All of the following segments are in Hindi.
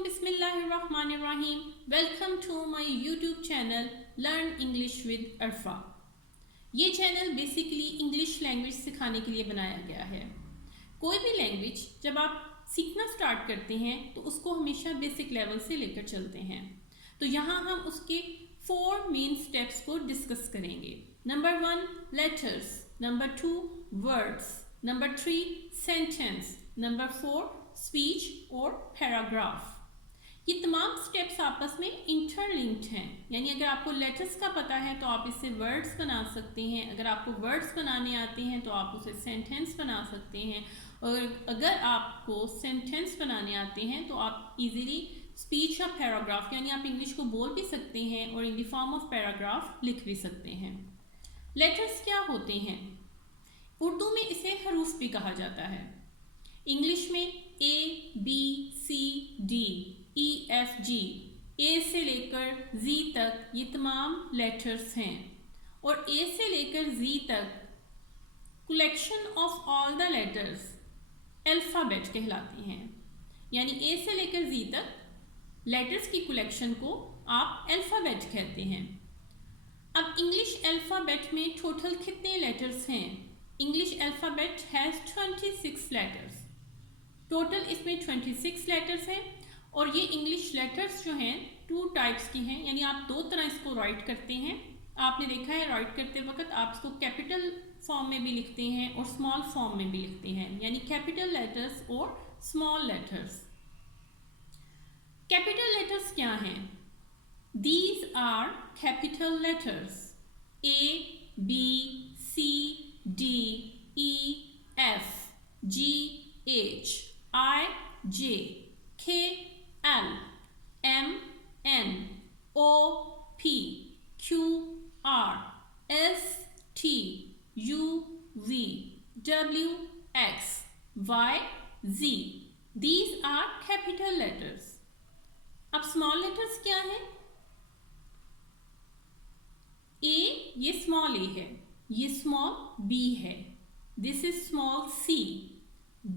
Assalamualaikum, Bismillahirrahmanirrahim. Welcome to my YouTube channel Learn English with Arfa. ये चैनल बेसिकली इंग्लिश लैंग्वेज सिखाने के लिए बनाया गया है। कोई भी लैंग्वेज जब आप सीखना स्टार्ट करते हैं तो उसको हमेशा बेसिक लेवल से लेकर चलते हैं। तो यहाँ हम उसके 4 मेन स्टेप्स को डिस्कस करेंगे। Number 1 letters, number 2 words, number 3 sentence, number 4 speech और पैराग्राफ। ये तमाम स्टेप्स आपस में इंटरलिंक्ड हैं, यानी अगर आपको लेटर्स का पता है तो आप इससे वर्ड्स बना सकते हैं, अगर आपको वर्ड्स बनाने आते हैं तो आप उसे सेंटेंस बना सकते हैं, और अगर आपको सेंटेंस बनाने आते हैं तो आप इजीली स्पीच या पैराग्राफ यानी आप इंग्लिश को बोल भी सकते हैं और in the form of paragraph लिख भी सकते हैं। लेटर्स क्या होते हैं? उर्दू में इसे हरूफ भी कहा जाता है। इंग्लिश में ए, बी, सी, डी, ई, एफ, जी, ए से लेकर जी तक ये तमाम लेटर्स हैं, और ए से लेकर जी तक collection of all the letters alphabet कहलाती हैं। यानी ए से लेकर जी तक लेटर्स की कलेक्शन को आप अल्फ़ाबेट कहते हैं। अब इंग्लिश अल्फ़ाबेट में टोटल कितने लेटर्स हैं? English alphabet has 26 letters. Total इसमें 26 लेटर्स हैं, और ये इंग्लिश लेटर्स जो हैं 2 टाइप्स की हैं, यानी आप 2 तरह इसको राइट करते हैं। आपने देखा है राइट करते वक्त आप इसको कैपिटल फॉर्म में भी लिखते हैं और स्मॉल फॉर्म में भी लिखते हैं, यानी कैपिटल लेटर्स और स्मॉल लेटर्स। कैपिटल लेटर्स क्या हैं? These are capital letters A, B, C, D, E, F, G, H, I, J, K, L, M, N, O, P, Q, R, S, T, U, V, W, X, Y, Z. These are capital letters. अब small letters क्या है? A ये small a है, ये small b है, this is small c,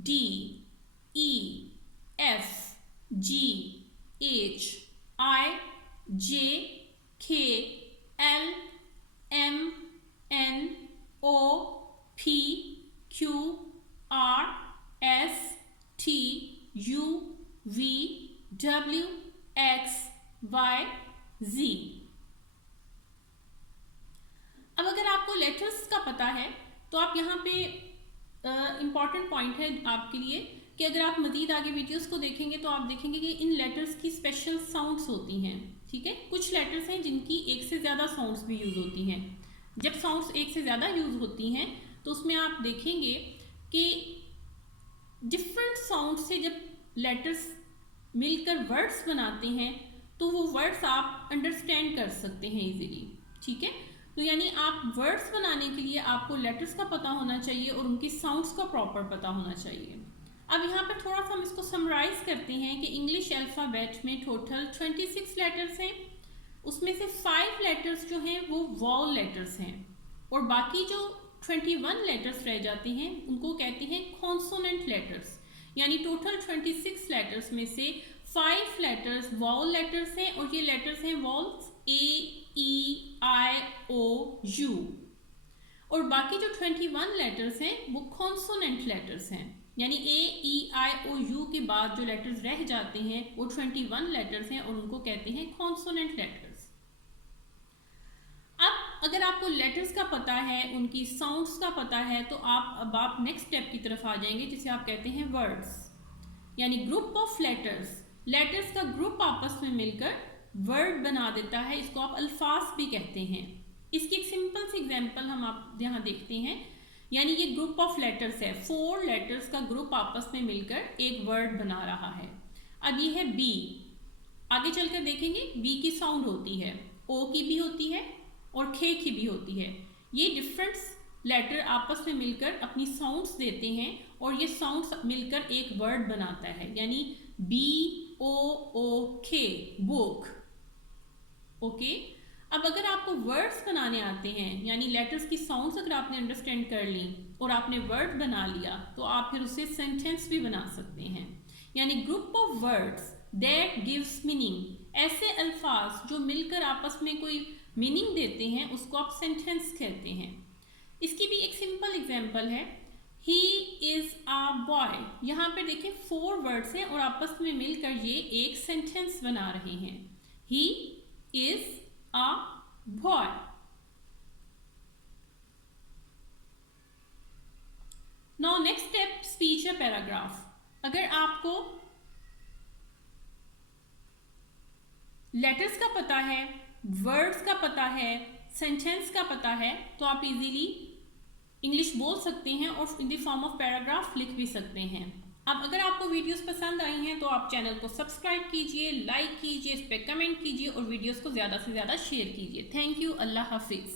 D, E, F, G, H, I, J, K, L, M, N, O, P, Q, R, S, T, U, V, W, X, Y, Z. अब अगर आपको लेटर्स का पता है तो आप यहाँ पे इम्पॉर्टेंट पॉइंट है आपके लिए कि अगर आप मज़ीद आगे वीडियोस को देखेंगे तो आप देखेंगे कि इन लेटर्स की स्पेशल साउंड्स होती हैं। ठीक है, कुछ लेटर्स हैं जिनकी एक से ज़्यादा साउंड्स भी यूज़ होती हैं। जब साउंड्स एक से ज़्यादा यूज़ होती हैं तो उसमें आप देखेंगे कि डिफरेंट साउंड से जब लेटर्स मिलकर वर्ड्स बनाते हैं तो वो वर्ड्स आप अंडरस्टैंड कर सकते हैं ईजीली। ठीक है, तो यानी आप वर्ड्स बनाने के लिए आपको लेटर्स का पता होना चाहिए और उनकी साउंड्स का प्रॉपर पता होना चाहिए। अब यहाँ पर थोड़ा सा हम इसको समराइज करते हैं कि इंग्लिश अल्फ़ाबेट में टोटल 26 लेटर्स हैं, उसमें से 5 लेटर्स जो हैं वो वॉल लेटर्स हैं, और बाकी जो 21 लेटर्स रह जाते हैं उनको कहते हैं कॉन्सोनेंट लेटर्स। यानी टोटल 26 लेटर्स में से 5 लेटर्स वॉल लेटर्स हैं, और ये लेटर्स हैं walls A, E, I, O, U, और बाकी जो 21 लेटर्स हैं वो कॉन्सोनेंट लेटर्स हैं। यानी A, E, I, O, U के बाद जो लेटर्स रह जाते हैं वो 21 लेटर्स हैं और उनको कहते हैं कॉन्सोनेंट लेटर्स। अब अगर आपको लेटर्स का पता है, उनकी साउंड्स का पता है, तो अब आप नेक्स्ट स्टेप की तरफ आ जाएंगे जिसे आप कहते हैं वर्ड्स, यानी ग्रुप ऑफ लेटर्स। लेटर्स का ग्रुप आपस में मिलकर वर्ड बना देता है, इसको आप अल्फाज भी कहते हैं। इसकी एक सिंपल सी एग्जांपल हम आप यहाँ देखते हैं। यानी ये ग्रुप ऑफ लेटर्स है, 4 लेटर्स का ग्रुप आपस में मिलकर एक वर्ड बना रहा है। अब ये है बी, आगे चलकर देखेंगे बी की साउंड होती है, ओ की भी होती है और खे की भी होती है। ये डिफरेंट लेटर आपस में मिलकर अपनी साउंड्स देते हैं और ये साउंड्स मिलकर एक वर्ड बनाता है, यानी बी ओ ओ खे, बुक। ओके, अब अगर आपको वर्ड्स बनाने आते हैं, यानी लेटर्स की साउंड्स अगर आपने अंडरस्टैंड कर ली और आपने वर्ड बना लिया, तो आप फिर उसे सेंटेंस भी बना सकते हैं। यानी group of words that gives meaning. ऐसे अल्फाज जो मिलकर आपस में कोई मीनिंग देते हैं उसको आप सेंटेंस कहते हैं। इसकी भी एक सिंपल एग्जांपल है, ही इज अ बॉय। यहाँ पे देखिए 4 वर्ड्स हैं और आपस में मिलकर ये एक सेंटेंस बना रहे हैं। He is a boy. Now next step, speech या पैराग्राफ। अगर आपको लेटर्स का पता है, वर्ड्स का पता है, सेंटेंस का पता है, तो आप इजीली इंग्लिश बोल सकते हैं और in the form of paragraph लिख भी सकते हैं। अब अगर आपको वीडियोस पसंद आई हैं तो आप चैनल को सब्सक्राइब कीजिए, लाइक कीजिए, इस पर कमेंट कीजिए और वीडियोस को ज़्यादा से ज़्यादा शेयर कीजिए। Thank you. अल्लाह हाफिज़।